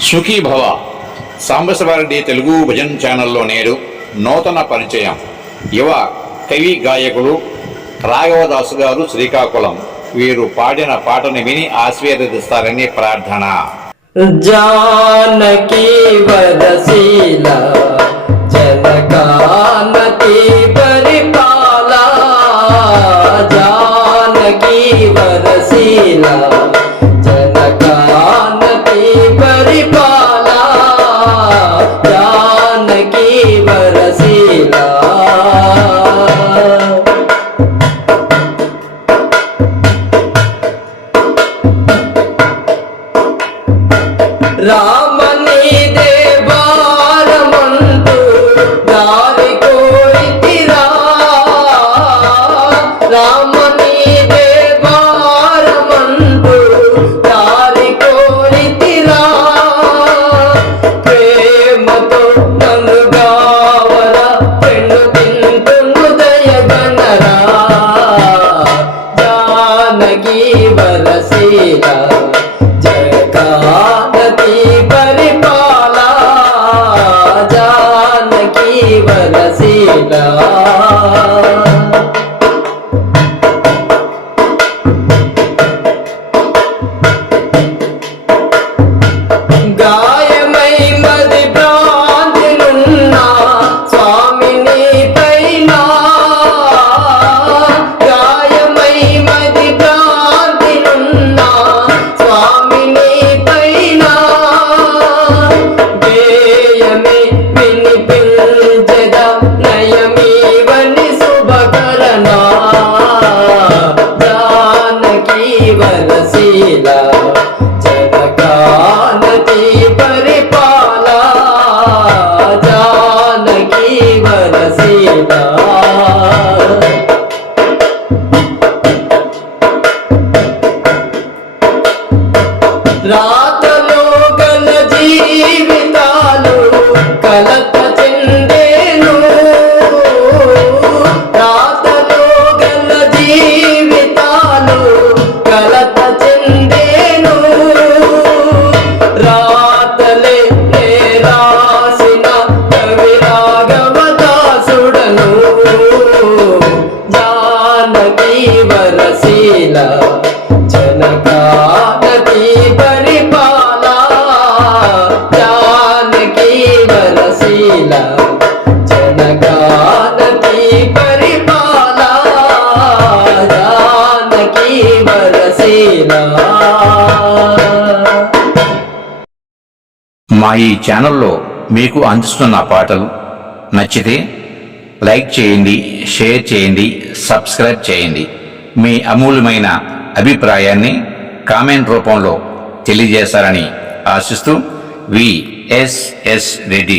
సుఖీ భవ. సాంబశివారెడ్డి తెలుగు భజన్ ఛానల్లో నేడు నూతన పరిచయం. యువ కవి గాయకుడు రాఘవదాసు గారు శ్రీకాకుళం. వీరు పాడిన పాటను విని ఆశీర్వదిస్తారని ప్రార్థన. జానకీ వదశీలా రామని దేవారమంటూ దారి కోరితిరా. రామని దేవారమంటూ దారి కోరితిరా. ప్రేమతో నన్ను గావర పెన్ను తింటును దయగనరా. జానకి వరసీల এটা হাসিনা మా ఈ ఛానల్లో మీకు అందిస్తున్న పాటలు నచ్చితే లైక్ చేయండి షేర్ చేయండి సబ్స్క్రైబ్ చేయండి. మీ అమూల్యమైన అభిప్రాయాన్ని కామెంట్ రూపంలో తెలియజేశారని ఆశిస్తూ వి S S ready.